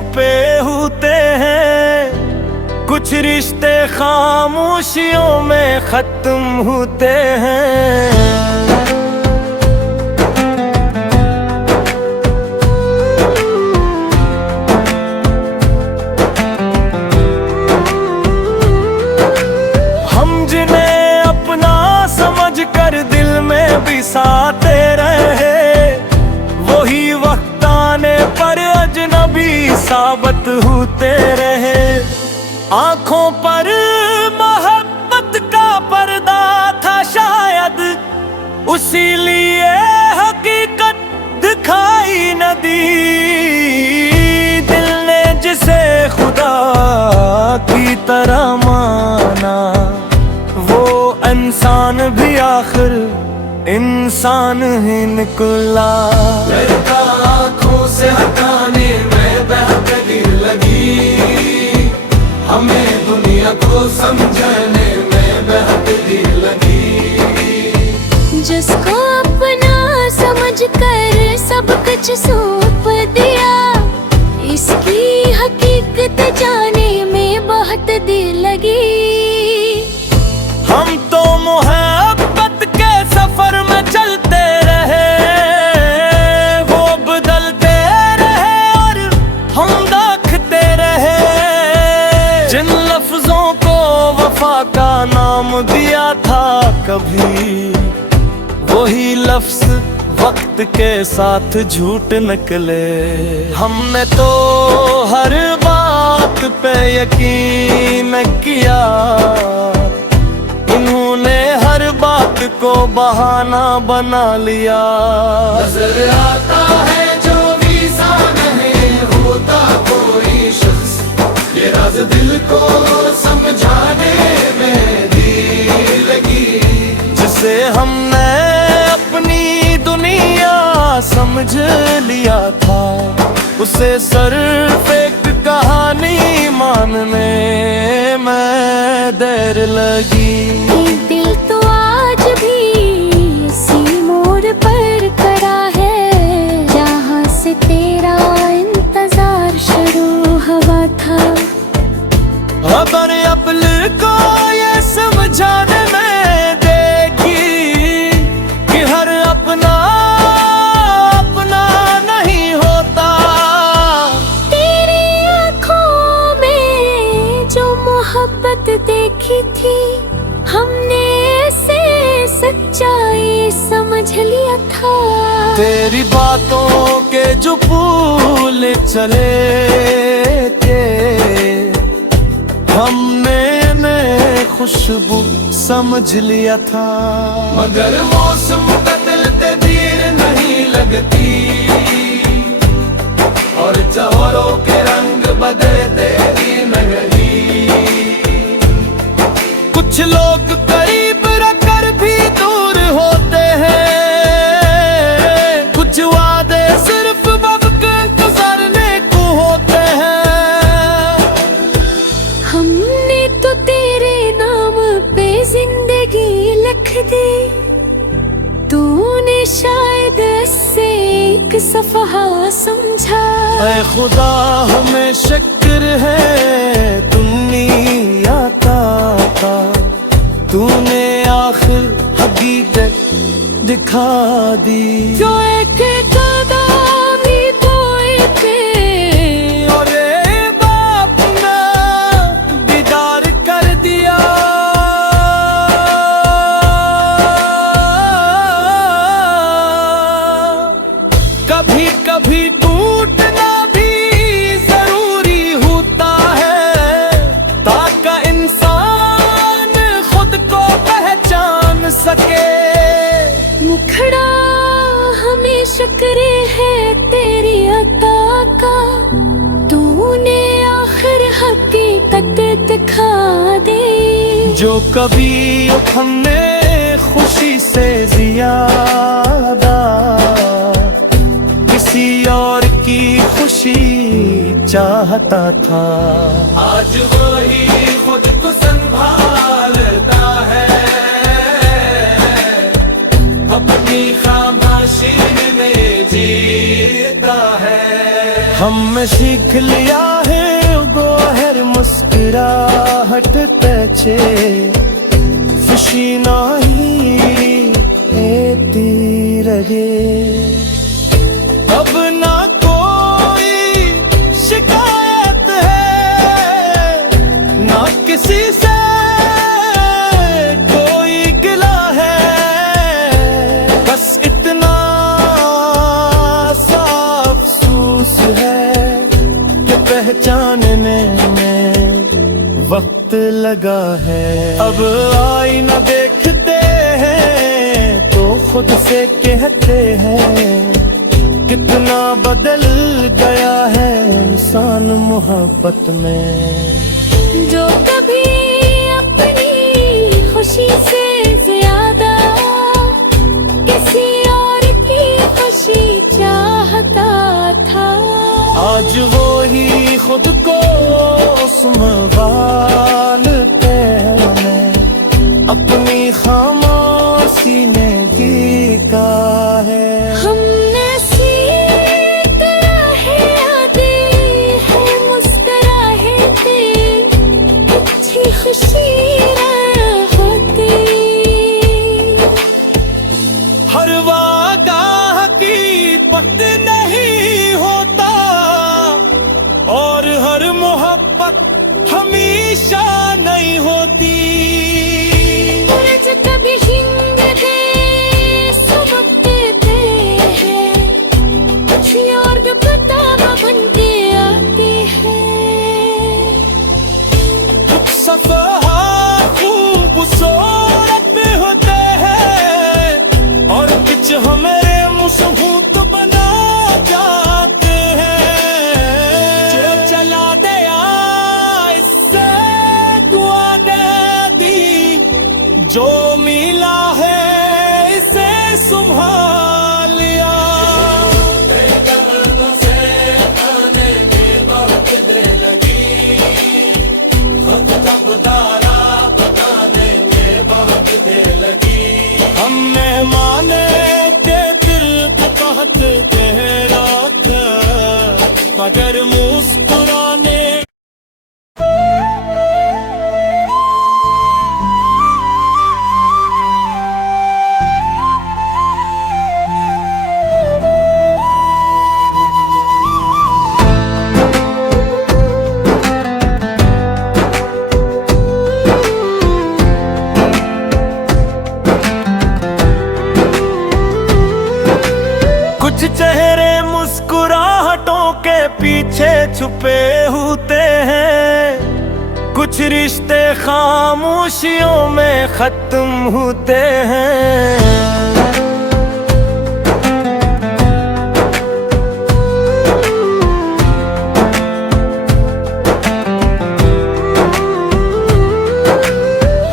छुपे होते हैं, कुछ रिश्ते खामोशियों में खत्म होते हैं। बिसाते रहे वही वक्त आने पर अजनबी साबित होते रहे। आंखों पर मोहब्बत का पर्दा था शायद, उसी लिए हकीकत दिखाई न दी। दिल ने जिसे खुदा की तरह माना, वो इंसान भी आखिर इंसान ही निकला। लड़का आँखों से हटाने में बहकने लगी, हमें दुनिया को समझाने में बहकने लगी। जिसको अपना समझ कर सब कुछ सौंप दिया, इसकी हकीकत जाने में बहुत देर लगी। हम तो मोहब्बत के सफर में चलते रहे, वो बदलते रहे और हम देखते रहे। जिन लफ्जों को वफा का नाम दिया था कभी, वही लफ्ज वक्त के साथ झूठ निकले। हमने तो हर बात पे यकीन किया, इन्होंने हर बात को बहाना बना लिया। नजर आता है जो भी सामने होता कोई शख्स, ये राज दिल को समझाने में देर लगी। जिसे हमने अपनी दुनिया समझ लिया था, उसे सिर्फ एक कहानी मानने में देर लगी। दिल तो आज भी इसी मोड़ पर खड़ा है, जहाँ से तेरा इंतजार शुरू हुआ था। अगर अपल को ये समझाने में देगी कि हर अपना अपना नहीं होता। तेरी आँखों में जो मोहब्बत देखी थी, हमने ऐसे सच्चाई समझ लिया था। तेरी बातों के जो फूल चले थे, हमने खुशबू समझ लिया था। मगर मौसम बदलते देर नहीं लगती, और चारों के रंग बदलते ही नहीं। कुछ लोग करीब रखकर भी दूर होते हैं, कुछ वादे सिर्फ वक्त गुजरने को होते हैं। हमने तो तेरे नाम पे जिंदगी लिख दी, तूने शायद इससे एक सफहा समझा। ऐ खुदा हमें शुक्र है दुनिया का, तूने आखिर हकीकत दिखा दी। जो एक कदम ही धोए थे, और ए बाप ने दीदार कर दिया। कभी कभी टूटना भी जरूरी होता है, ताकि इंसान खुद को पहचान सके। मुखड़ा हमें शुक्र है तेरी अता का, तूने आखिर हकीकत दिखा दे। जो कभी हमने खुशी से ज्यादा किसी और की खुशी चाहता था, आज वही खुद को संभालता है, अपनी खामोशी में जीता है। हमने सीख लिया है गोहर मुस्कुराहट तेचे खुशी नाही एती रहे। अब ना कोई शिकायत है ना किसी से कोई गिला है, बस इतना सा अफसोस है कि पहचानने में वक्त लगा है। अब आईना देखते हैं तो खुद से कहते हैं कितना बदल गया है इंसान मोहब्बत में। जो कभी अपनी खुशी से ज्यादा किसी और की खुशी चाहता था, आज वो ही खुद को संभालते हैं अपनी खामोशी ने जीता है। हमने सीखा है यादें है मुस्कुराए थे अच्छी खुशी न होती। हर वादा हकीकत नहीं होता और हर मोहब्बत हमेशा नहीं होती। सूरज कभी हिंद दे सबक देते हैं, कुछ और भी बतावा बन के आते हैं। कुछ सफा खूबसूरत भी होते हैं और कुछ हमारे मुसहूत बना जाते हैं। जो चला गया इससे दुआ दे दी, जो मिला है इसे संभाल लिया। हमने माने के दिल के तहत चेहरा मगर मुस्कुराने कुछ चेहरे मुस्कुराहटों के पीछे छुपे होते हैं, कुछ रिश्ते खामोशियों में खत्म होते हैं।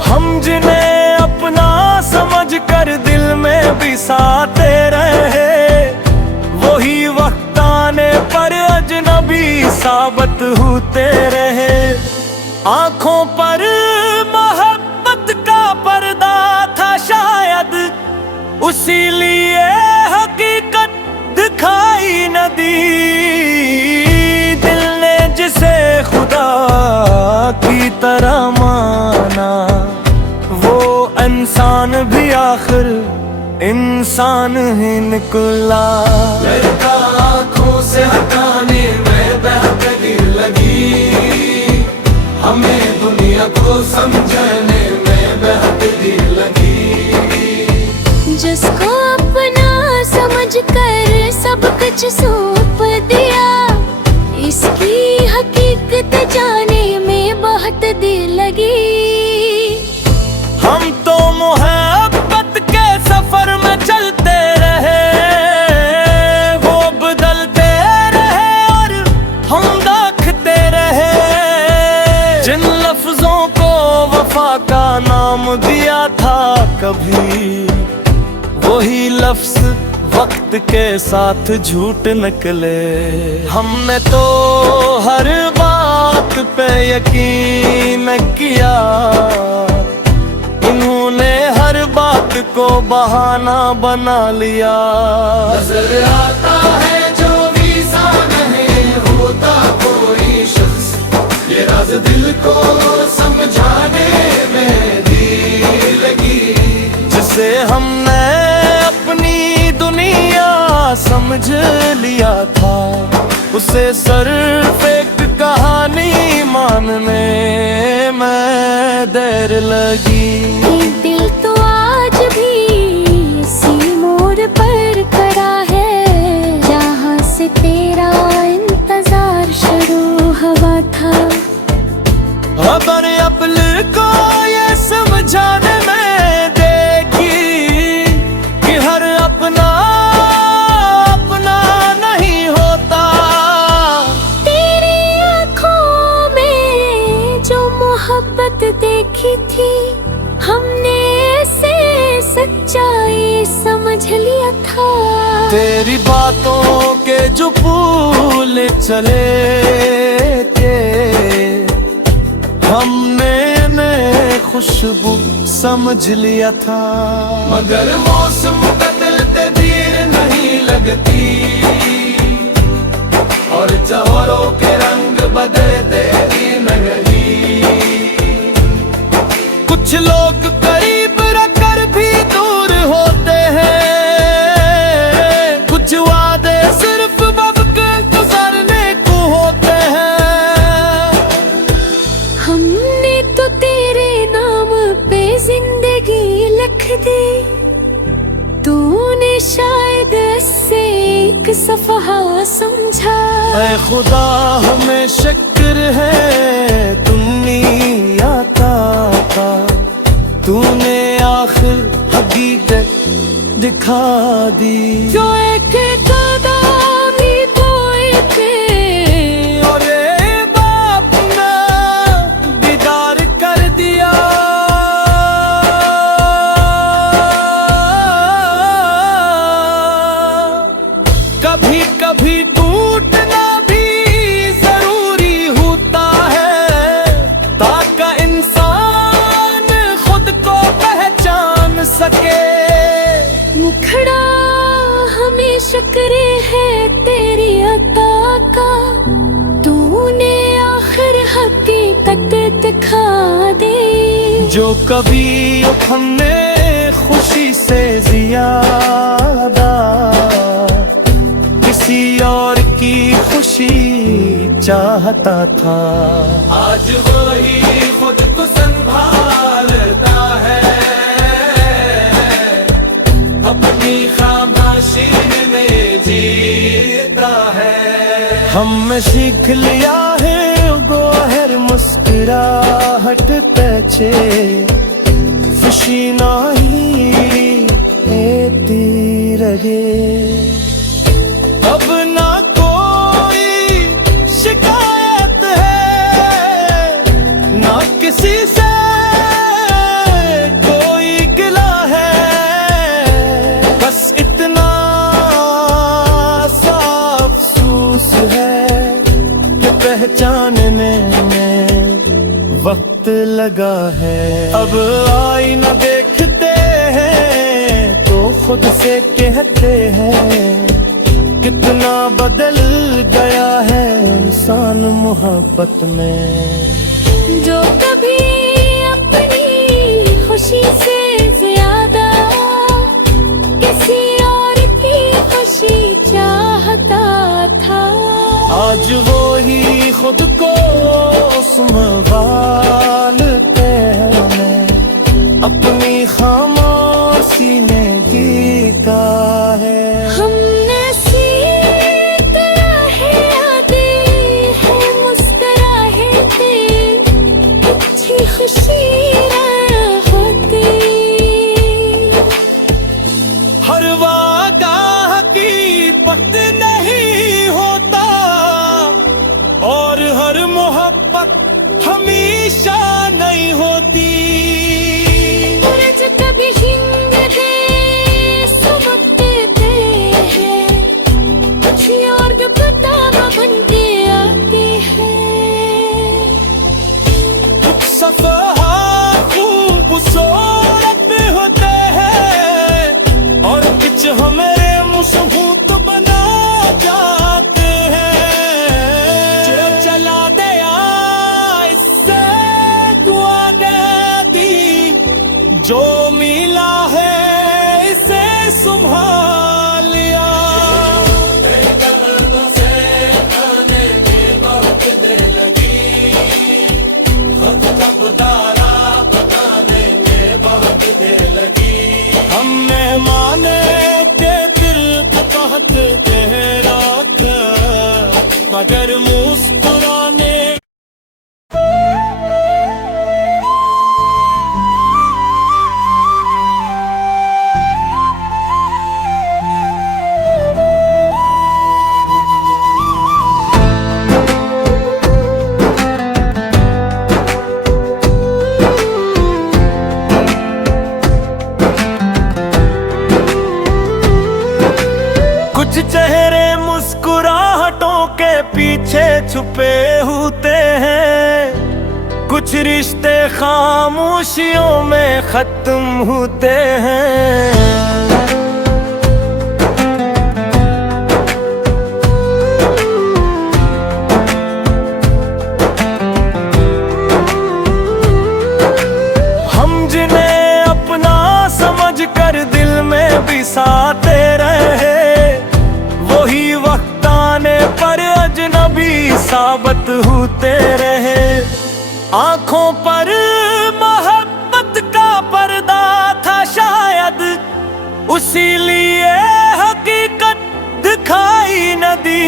हम जिन्हें अपना समझ कर दिल में बिसाते रहे, वही वक्त आने पर अजनबी साबित होते रहे। आंखों पर मोहब्बत का पर्दा था शायद, उसी लिए हकीकत दिखाई न दी। दिल ने जिसे खुदा की तरह माना, वो इंसान भी आखिर इंसान ही निकला। लड़का आंखों से हटाने में बहकने लगी, हमें दुनिया को समझने में बहकने लगी। जिसको अपना समझ कर सब कुछ सौंप दिया, इसकी हकीकत जाने में बहुत देर लगी। हम तो मोहब्बत के सफर में चलते रहे, वो बदलते रहे और हम देखते रहे। जिन लफ्जों को वफा का नाम दिया था कभी, वही लफ्ज वक्त के साथ झूठ निकले। हमने तो हर बात पे यकीन किया, इन्होंने हर बात को बहाना बना लिया। नजर आता है जो भी सामने होता कोई शख्स ये राज दिल को समझाने में देर लगी। जिसे हमने अपनी दुनिया समझ लिया था उसे सिर्फ एक कहानी मानने में देर लगी। दिल तो आज भी इसी मोड़ पर खड़ा है जहाँ से तेरा इंतजार शुरू हुआ था। खबर अबल को ये समझाने में देगी कि हर अपना अपना नहीं होता। तेरी आँखों में जो मोहब्बत देखी थी हमने ऐसे सच्चाई समझ लिया था। तेरी बातों के जो फूल चले थे हमने इन्हें खुशबू समझ लिया था। मगर मौसम बदलते देर नहीं लगती और चौरों के रंग बदलते दिन नहीं। कुछ लोग करीब रखकर भी दूर होते हैं, कुछ वादे सिर्फ वक्त गुजरने को होते हैं। हमने तो तेरे नाम पे जिंदगी लिख दी, तूने शायद इससे एक सफहा समझा। ऐ खुदा हमें शक्र है दुनिया का, तूने आखिर हकीकत दिखा दी। जो एक दादा भी बोए थे और एक बाप ने दीदार कर दिया। कभी कभी टूटना भी जरूरी होता है ताकि इंसान खुद को पहचान सके। मुखड़ा हमें शुक्र है तेरी अता का, तूने आखिर हकीकत दिखा दी। जो कभी हमने खुशी से ज्यादा किसी और की खुशी चाहता था, आज वही खुद को संभालता है, अपनी खामोशी में जीता है। हमने सीख लिया है गोहर मुस्कुराहट पीछे खुशी नहीं एती रहे। अब ना कोई शिकायत है ना किसी से कोई गिला है, बस इतना सा अफसोस है कि पहचानने में वक्त लगा है। अब आईना देखते हैं तो खुद से कहते हैं कितना बदल गया है इंसान मोहब्बत में। जो कभी अपनी खुशी से ज्यादा किसी और की खुशी चाहता था, आज वो ही खुद को संभालते हैं अपनी खामोशी ने जीता है। हमने सीख है यादें है मुस्कुराए थे, अच्छी खुशी होती। हर वादा हकीकत नहीं होता और हर मोहब्बत हमेशा नहीं होती। कभी हिंद है सुबह हैं कुछ और भी बतावा बनते आते हैं। कुछ सफहा खूबसूरत भी होते हैं और कुछ हमें मुसहूत बना जाते हैं। जो मिला है इसे संभालिया। हमने माने के दिल के तहत चेहरा मगर मुस्कुराने चेहरे मुस्कुराहटों के पीछे छुपे होते हैं, कुछ रिश्ते खामोशियों में खत्म होते हैं। हम जिन्हें अपना समझकर दिल में बिसाते रहे, वही वक्त आने पर अजनबी साबित होते रहे। आंखों पर मोहब्बत का पर्दा था शायद, उसी लिए हकीकत दिखाई न दी।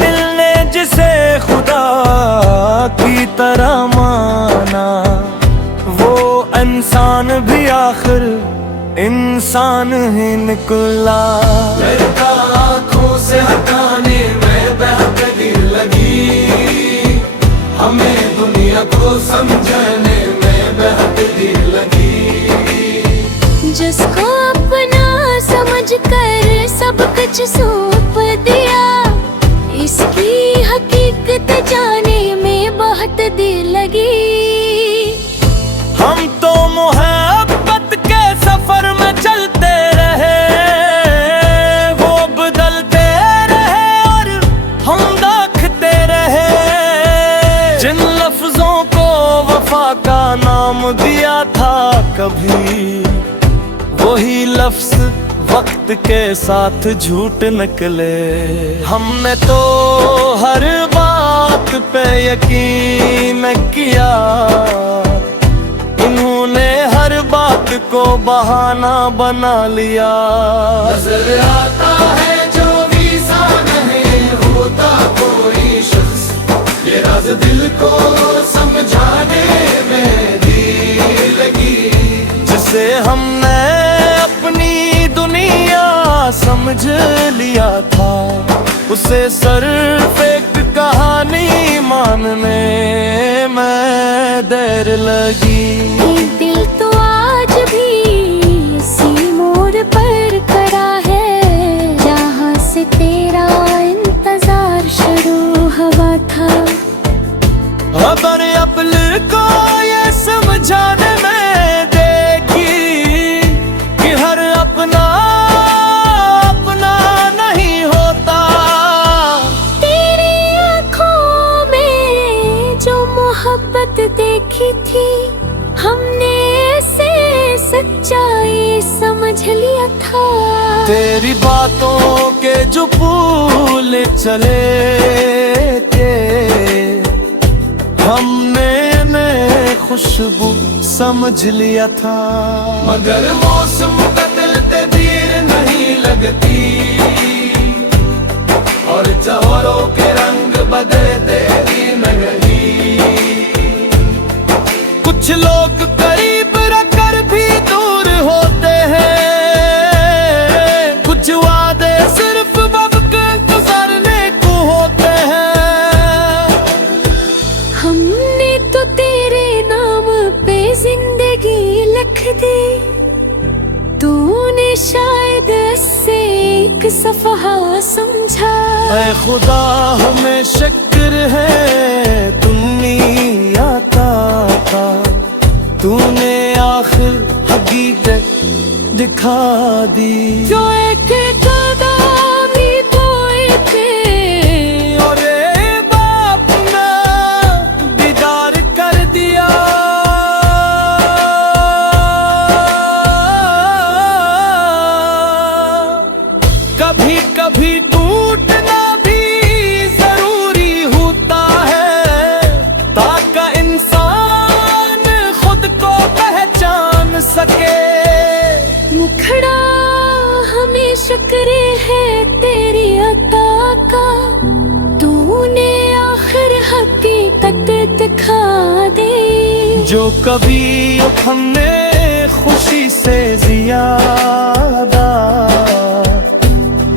दिल ने जिसे खुदा की तरह माना, वो इंसान भी आखिर इंसान ही निकला। डरता आँखों से हटाने में बहकने लगी, हमें दुनिया को समझने में बहकने लगी। जिसको अपना समझकर सब कुछ सौंप दिया, इसकी हकीकत जाने में बहुत देर लगी। हम तो मोहब्बत के सफर में चलते रहे, वो बदलते रहे और हम देखते रहे। जिन लफ्जों को वफा का नाम दिया था कभी, वही लफ्ज वक्त के साथ झूठ निकले। हमने तो हर बात पे यकीन किया, इन्होंने हर बात को बहाना बना लिया। नजर आता है जो वीज़ा नहीं होता कोई शख्स, ये राज दिल को समझाने में देर लगी। जिसे हमने अपनी दुनिया समझ लिया था, उसे सिर्फ एक कहानी मानने में देर लगी। दिल तो आज भी इसी मोड़ पर खड़ा है, जहाँ से तेरा इंतजार शुरू हुआ था। खबर अपल को ये समझाने में देगी कि हर अपना अपना नहीं होता। तेरी आँखों में जो मोहब्बत देखी थी, हमने ऐसे सच्चाई समझ लिया था। तेरी बातों के जो फूल चले थे, हमने खुशबू समझ लिया था। मगर मौसम बदलते देर नहीं लगती, और चारों के रंग बदलते दिन नहीं। कुछ लोग करीब रखकर भी दूर होते हैं, कुछ वादे सिर्फ वक्त गुजरने को होते हैं। हमने तो तेरे नाम पे जिंदगी लिख दी, तूने शायद इससे एक सफहा समझा। ऐ खुदा हमें शक्र है दुनिया का था, तूने आखिर हकीकत दिखा दी। जो एक कदम ही बोए थे और एक बाप ने दीदार कर दिया। जो कभी हमने खुशी से ज्यादा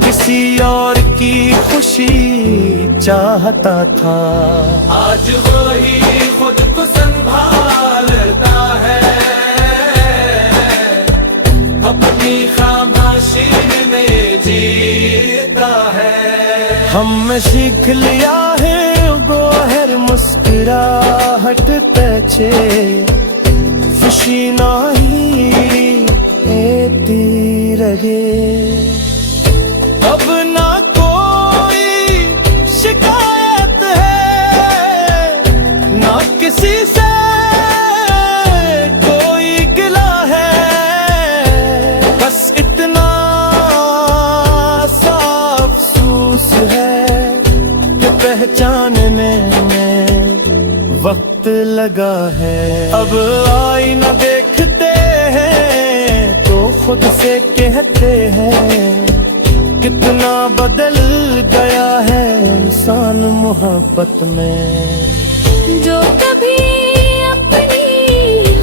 किसी और की खुशी चाहता था, आज वही खुद को संभालता है, अपनी खामोशी में जीता है। हमने सीख लिया है गोहर मुस्कुराहट तेचे खुशी नाही एती रगे। अब ना कोई शिकायत है, ना किसी से कोई गिला है, बस इतना सा अफसोस है कि पहचानने में वक्त लगा है। अब आईना देखते हैं तो खुद से कहते हैं कितना बदल गया है इंसान मोहब्बत में। जो कभी अपनी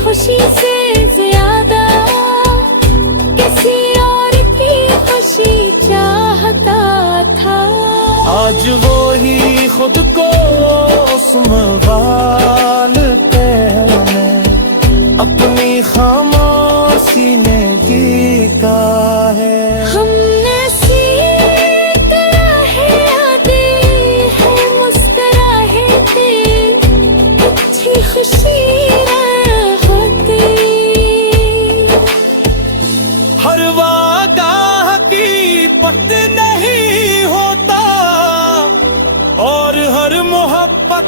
खुशी से ज्यादा किसी और की खुशी चाहता था, आज वो ही खुद को संभालते हैं, अपनी खामोशी ने की का है। हमने सीख है आते हैं मुस्कुराए थे, अच्छी खुशी होती। हर वादा हकीकत नहीं होता और हर मोहब्बत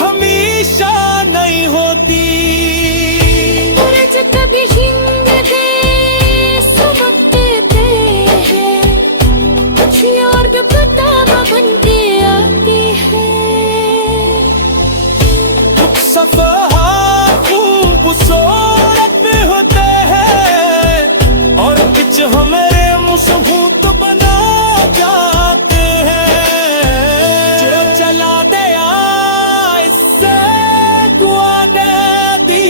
हमेशा नहीं होती। सूरज कभी जिंदगी सुबह हैं, कुछ और भी किताब बन के आती है। कुछ सफा खूबसूरत भी होते हैं और कुछ हमारे मुसहूत बना जाते हैं। जो चला गया इससे दुआ दे दी,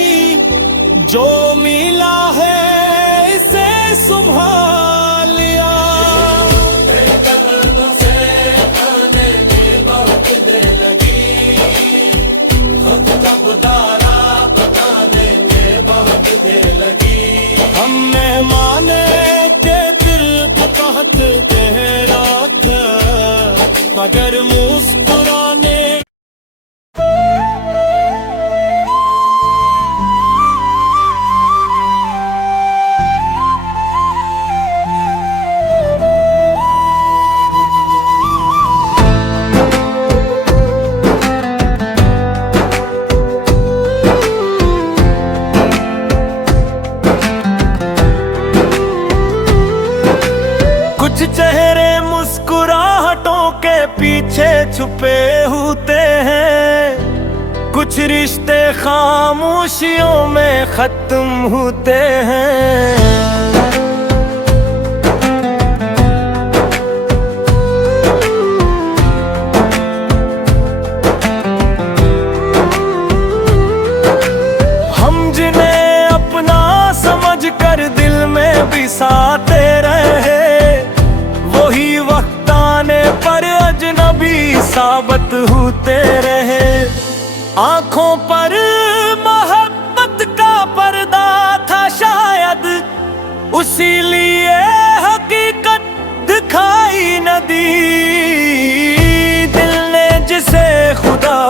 जो मिला है इसे संभाल लिया। हमने माने के दिल को कहत गहरा था, मगर मुस्कुराने कुछ चेहरे मुस्कुराहटों के पीछे छुपे होते हैं, कुछ रिश्ते खामोशियों में खत्म होते हैं। हम जिन्हें अपना समझ कर दिल में बिसाते रहे, वही वक्त आने पर अजनबी साबित होते रहे। आंखों पर मोहब्बत का पर्दा था शायद, उसी लिए हकीकत दिखाई न दी। दिल ने जिसे खुदा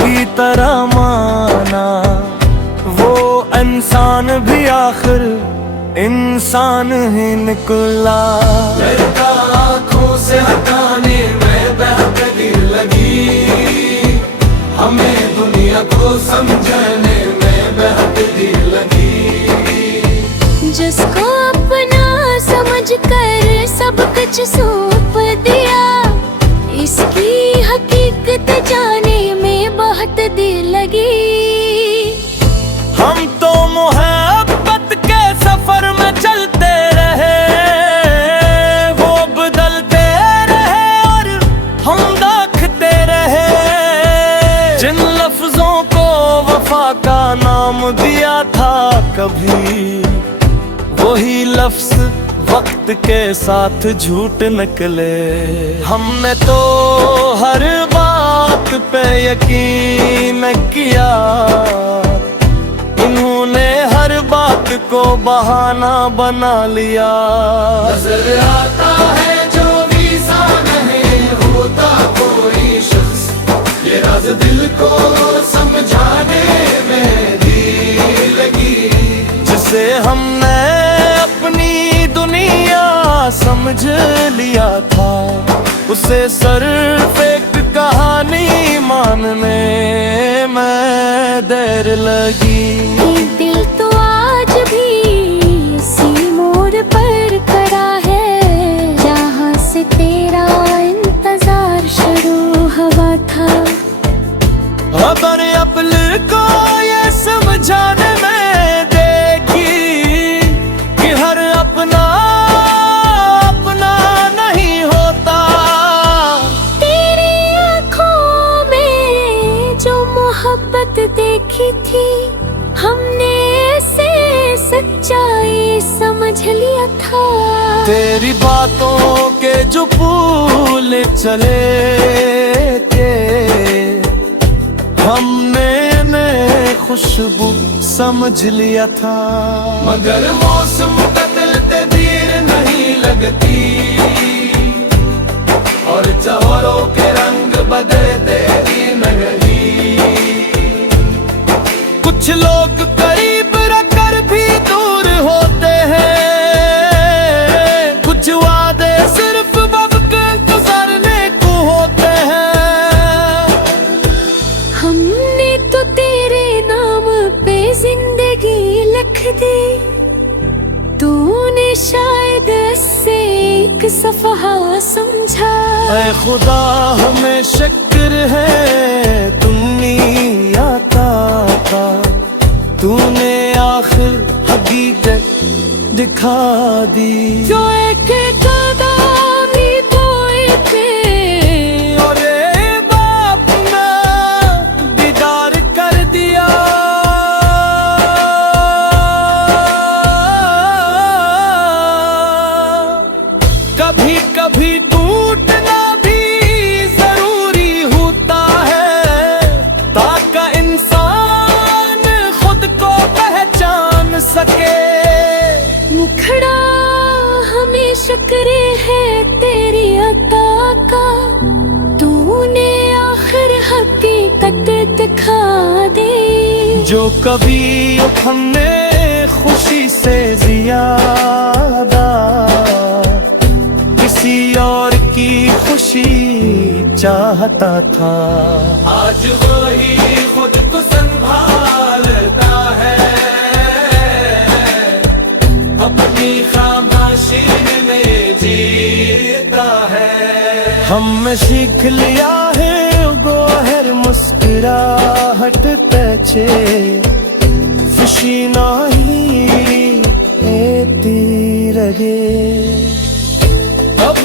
की तरह माना, वो इंसान भी आखिर इंसान ही निकला। डरता आँखों से हटाने में बहकने लगी, हमें दुनिया को समझने में बहकने लगी। जिसको अपना समझ कर सब कुछ सौंप दिया, इसकी हकीकत जाने में बहुत देर लगी। हम तो मोहब्बत के सफर में चलते रहे, वो बदलते रहे और हम देखते रहे। जिन लफ्जों को वफा का नाम दिया था कभी, वही लफ्ज वक्त के साथ झूठ निकले। हमने तो हर बात पे यकीन किया, इन्होंने हर बात को बहाना बना लिया। नजर आता है जो वीज़ा नहीं होता कोई शख्स, ये राज दिल को समझाने में देर लगी। जिसे हमने अपनी दुनिया समझ लिया था, उसे सिर्फ एक कहानी मानने में देर लगी। ये दिल तो आज भी इसी मोड़ पर खड़ा है, जहाँ से तेरा इंतजार शुरू हुआ था। अबर अपल को ये समझाने में देगी कि हर अपना अपना नहीं होता। तेरी आँखों में जो मोहब्बत देखी थी, हमने ऐसे सच्चाई समझ लिया था। तेरी बातों के जो फूल चले थे, हमने इन्हें खुशबू समझ लिया था। मगर मौसम बदलते देर नहीं लगती, और जौहरों के रंग बदलते ही नहीं। कुछ लोग करीब रखकर भी दूर होते हैं, कुछ वादे सिर्फ वक्त गुजरने को होते हैं। हमने तो तेरे नाम पे जिंदगी लिख दी, तूने शायद इससे एक सफहा समझा। ऐ खुदा हमें शुक्र है दुनिया का, तूने आखिर हकीकत दिखा दी। जो एक कदम ही बोए थे, और ए बाप ने दीदार कर दिया। कभी कभी टूटना भी जरूरी होता है, ताकि इंसान खुद को पहचान सके। मुखड़ा हमें शुक्र है तेरी अता का, तूने आखिर हकीकत दिखा दे। जो कभी हमने खुशी से ज्यादा किसी और की खुशी चाहता था, आज वही खुद को संभालता है, अपनी खामोशी में जीता है। हमने सीख लिया है गोहर मुस्कुराहट तछे, खुशी नहीं एती रहे। अब